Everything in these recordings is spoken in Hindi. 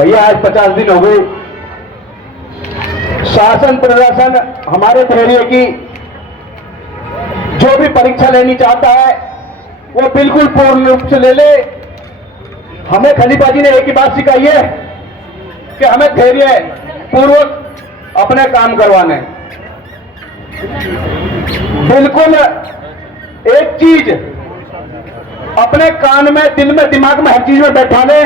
भैया आज 50 दिन हो गए, शासन प्रशासन हमारे धैर्य की जो भी परीक्षा लेनी चाहता है वो बिल्कुल पूर्ण रूप से ले ले। हमें खलीफा जी ने एक ही बात सिखाई है कि हमें धैर्य पूर्वक अपने काम करवाने। बिल्कुल एक चीज अपने कान में, दिल में, दिमाग में, हर चीज में बैठा ले।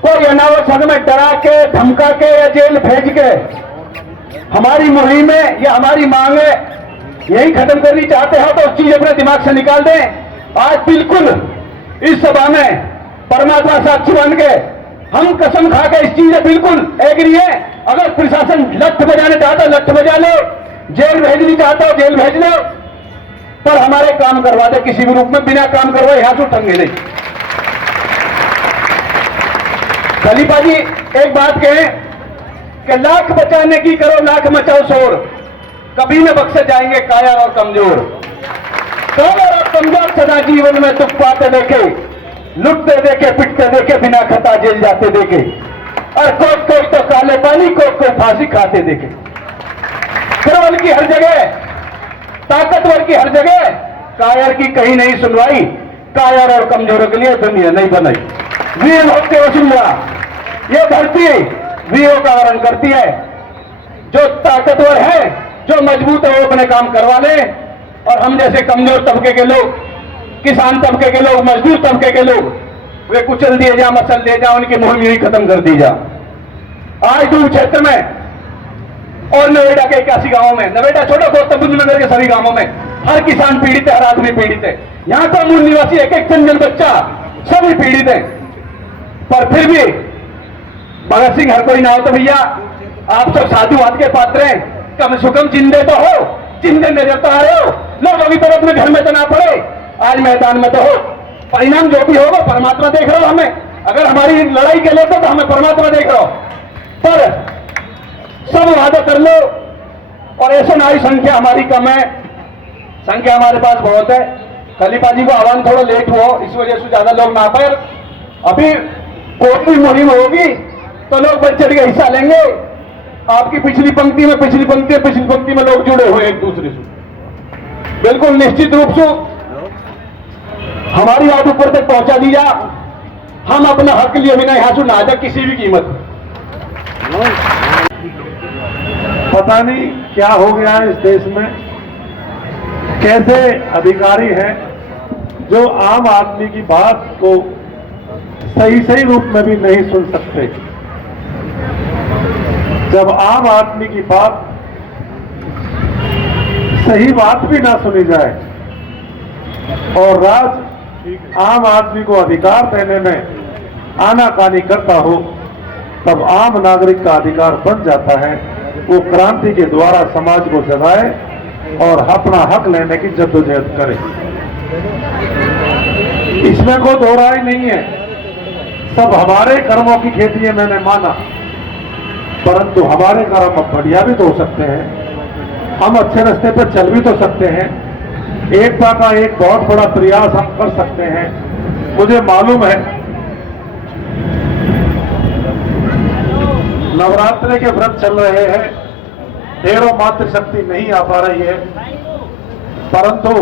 कोई अनावश्यक में डरा के, धमका के या जेल भेज के हमारी मुहिम है या हमारी मांग है यही खत्म करनी चाहते हो तो उस चीज अपने दिमाग से निकाल दें। आज बिल्कुल इस सभा में परमात्मा साक्षी बन के हम कसम खा के इस चीज से बिल्कुल एग्री है। अगर प्रशासन लठ बजाने चाहता है लठ बजा लो, जेल भेजनी चाहता हो जेल भेज लो, पर हमारे काम करवा दे किसी भी रूप में, बिना काम करवाए यहां से उठेंगे नहीं। खलीफा जी एक बात कहें कि लाख बचाने की करो लाख मचाओ शोर, कभी न बख्शे जाएंगे कायर और कमजोर। कायर और कमजोर सदा जीवन में दुख पाते देखे, लुटते देखे, पिटते देखे, बिना खता जेल जाते देखे, और कोई तो काले पानी, कोई फांसी खाते देखे। प्रबल की हर जगह, ताकतवर की हर जगह, कायर की कहीं नहीं सुनवाई। कायर और कमजोरों के लिए दुनिया नहीं बनाई। वीर होते वसुंधरा, ये धरती वीरों का वर्ण करती है। जो ताकतवर है, जो मजबूत है, वो अपने काम करवा ले, और हम जैसे कमजोर तबके के लोग, किसान तबके के लोग, मजदूर तबके के लोग, वे कुचल दिए जा, मसल दिए जा, उनकी मुहिम यही खत्म कर दी जा। आज दूर क्षेत्र में और नवेड़ा के 81 गांवों में, नवेड़ा छोड़ो गौतम बुद्ध नगर के सभी गांवों में हर किसान पीड़ित है, हर आदमी पीड़ित है। यहां का मूल निवासी एक एक जन बच्चा सभी पीड़ित है। पर फिर भी भगत सिंह हर कोई ना हो तो भैया आप सब साधुवाद के पात्र हैं। कम से कम जिंदे तो हो, जिंदे नजर तो आ रहे हो। लोगों की तरफ में घर में तो ना पड़े, आज मैदान में तो हो। परिणाम जो भी होगा परमात्मा देख रहा हो हमें। अगर हमारी लड़ाई के लिए तो हमें परमात्मा देख रहा हो, पर सब वादा कर लो। और ऐसे नारी संख्या हमारी कम है, संख्या हमारे पास बहुत है। खलीफा जी को आह्वान थोड़ा लेट हुआ, इस वजह से ज्यादा लोग ना पाए। अभी कोई भी मुहिम होगी तो लोग बढ़ चढ़ के हिस्सा लेंगे। आपकी पिछली पंक्ति में, पिछली पंक्ति में लोग जुड़े हुए एक दूसरे से। बिल्कुल निश्चित रूप से हमारी बात ऊपर तक पहुंचा दी जा। हम अपना हक लिए बिना यहां से ना जाए किसी भी कीमत। पता नहीं क्या हो गया है इस देश में, कैसे अधिकारी हैं जो आम आदमी की बात को सही रूप में भी नहीं सुन सकते। जब आम आदमी की बात, सही बात भी ना सुनी जाए और राज आम आदमी को अधिकार देने में आनाकानी करता हो, तब आम नागरिक का अधिकार बन जाता है वो क्रांति के द्वारा समाज को जगाए और अपना हक लेने की जद्दोजहद करे। इसमें कोई दो राय नहीं है। सब हमारे कर्मों की खेती है, मैंने माना, परंतु हमारे कर्म अब बढ़िया भी तो हो सकते हैं। हम अच्छे रास्ते पर चल भी तो सकते हैं। एकता का एक बहुत बड़ा प्रयास हम कर सकते हैं। मुझे मालूम है नवरात्रि के व्रत चल रहे हैं, ढेरों मातृशक्ति नहीं आ पा रही है, परंतु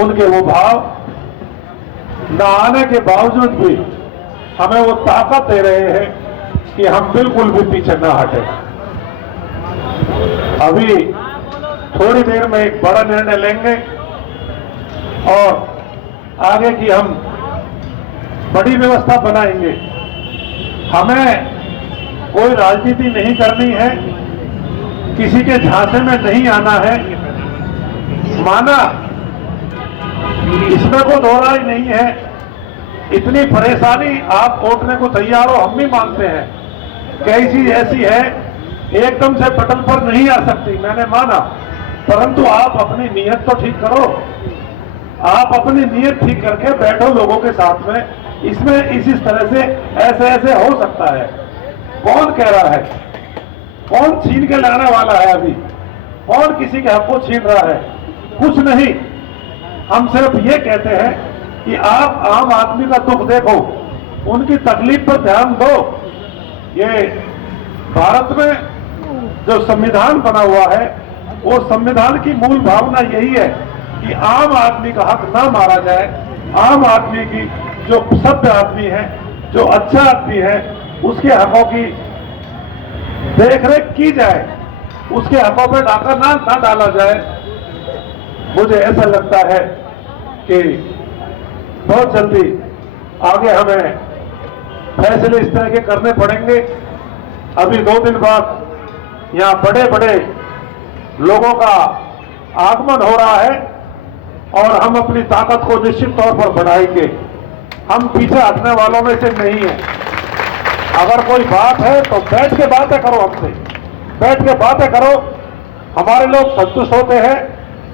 उनके वो भाव न आने के बावजूद भी हमें वो ताकत दे रहे हैं कि हम बिल्कुल भी पीछे न हटे। अभी थोड़ी देर में एक बड़ा निर्णय लेंगे और आगे की हम बड़ी व्यवस्था बनाएंगे। हमें कोई राजनीति नहीं करनी है, किसी के झांसे में नहीं आना है। माना इसमें कोई दो राय नहीं है। इतनी परेशानी आप कोटने को तैयार हो, हम भी मानते हैं। कई चीज ऐसी है एकदम से पटल पर नहीं आ सकती, मैंने माना, परंतु आप अपनी नीयत तो ठीक करो। आप अपनी नीयत ठीक करके बैठो लोगों के साथ में। इसमें इस तरह से ऐसे हो सकता है। कौन कह रहा है, कौन छीन के लाने वाला है? अभी कौन किसी के हक को छीन रहा है? कुछ नहीं। हम सिर्फ ये कहते हैं कि आप आम आदमी का दुख देखो, उनकी तकलीफ पर ध्यान दो। ये भारत में जो संविधान बना हुआ है, वो संविधान की मूल भावना यही है कि आम आदमी का हक ना मारा जाए। आम आदमी की, जो सभ्य आदमी है, जो अच्छा आदमी है, उसके हकों की देखरेख की जाए, उसके हकों पर डाका ना डाला जाए। मुझे ऐसा लगता है कि बहुत जल्दी आगे हमें फैसले इस तरह के करने पड़ेंगे। अभी 2 दिन बाद यहाँ बड़े बड़े लोगों का आगमन हो रहा है और हम अपनी ताकत को निश्चित तौर पर बढ़ाएंगे। हम पीछे हटने वालों में से नहीं है। अगर कोई बात है तो बैठ के बातें करो, हमसे बैठ के बातें करो। हमारे लोग संतुष्ट होते हैं,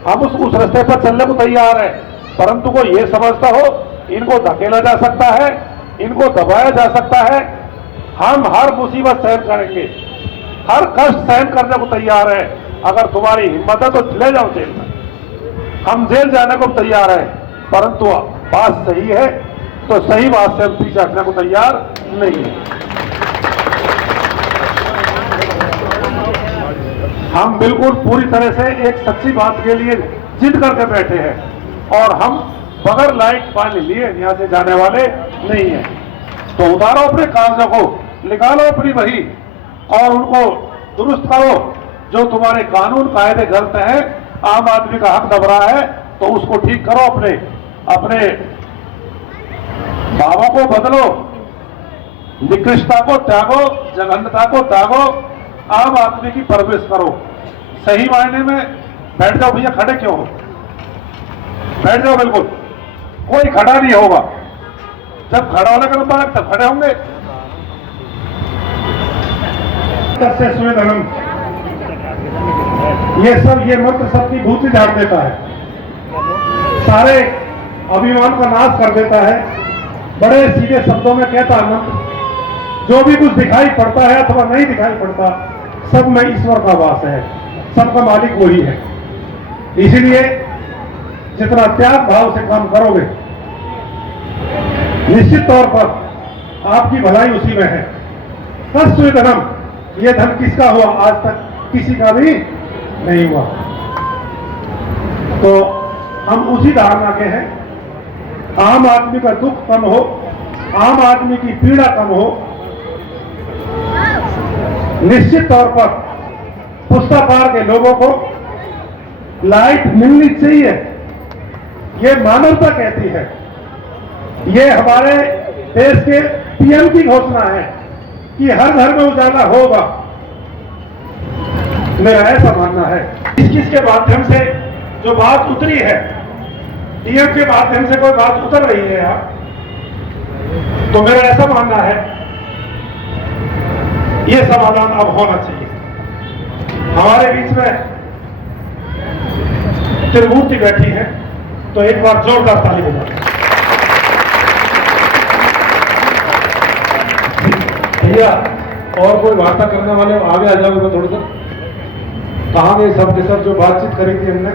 हम उस रास्ते पर चलने को तैयार है। परंतु कोई ये समझता हो इनको धकेला जा सकता है, इनको दबाया जा सकता है, हम हर मुसीबत सहन करेंगे, हर कष्ट सहन करने को तैयार है। अगर तुम्हारी हिम्मत है तो ले जाओ जेल में, हम जेल जाने को तैयार है। परंतु बात सही है तो सही बात से हम पीछे हटने को तैयार नहीं है। हम बिल्कुल पूरी तरह से एक सच्ची बात के लिए जिद करके बैठे हैं और हम बगैर लाइट पानी लिए यहां से जाने वाले नहीं हैं। तो उतारो अपने कागजों को, निकालो अपनी बही और उनको दुरुस्त करो। जो तुम्हारे कानून कायदे गलत हैं, आम आदमी का हक दब रहा है, तो उसको ठीक करो। अपने भावों को बदलो, निकृष्टता को त्यागो, जघन्यता को त्यागो, आम आदमी की परवरिश करो। सही मायने में बैठ जाओ भैया, खड़े क्यों हो? बैठ जाओ, बिल्कुल कोई खड़ा नहीं होगा। जब खड़ा होने का नंबर तब खड़े होंगे। से सुविधनम, ये मंत्र सबकी भूति झाड़ देता है, सारे अभिमान का नाश कर देता है। बड़े सीधे शब्दों में कहता है मंत्र, जो भी कुछ दिखाई पड़ता है अथवा नहीं दिखाई पड़ता, सब में ईश्वर का वास है, सबका मालिक वही है। इसीलिए जितना त्याग भाव से काम करोगे, निश्चित तौर पर आपकी भलाई उसी में है। तस्वीर धर्म, ये धन किसका हुआ? आज तक किसी का भी नहीं हुआ। तो हम उसी धारणा के हैं, आम आदमी का दुख कम हो, आम आदमी की पीड़ा कम हो। निश्चित तौर पर पुस्तापार के लोगों को लाइट मिलनी चाहिए, ये मानवता कहती है। ये हमारे देश के पीएम की घोषणा है कि हर घर में उजाला होगा। मेरा ऐसा मानना है। किस के माध्यम से जो बात उतरी है, पीएम के माध्यम से कोई बात उतर रही है यहाँ, तो मेरा ऐसा मानना है ये समाधान अब होना चाहिए। हमारे बीच में त्रिमूर्ति बैठी है, तो एक बार जोरदार ताली बजाओ। भैया और कोई वार्ता करने वाले आगे आ जाओगे थोड़ा सा। कहाँ गए सब के सब जो बातचीत करी थी हमने?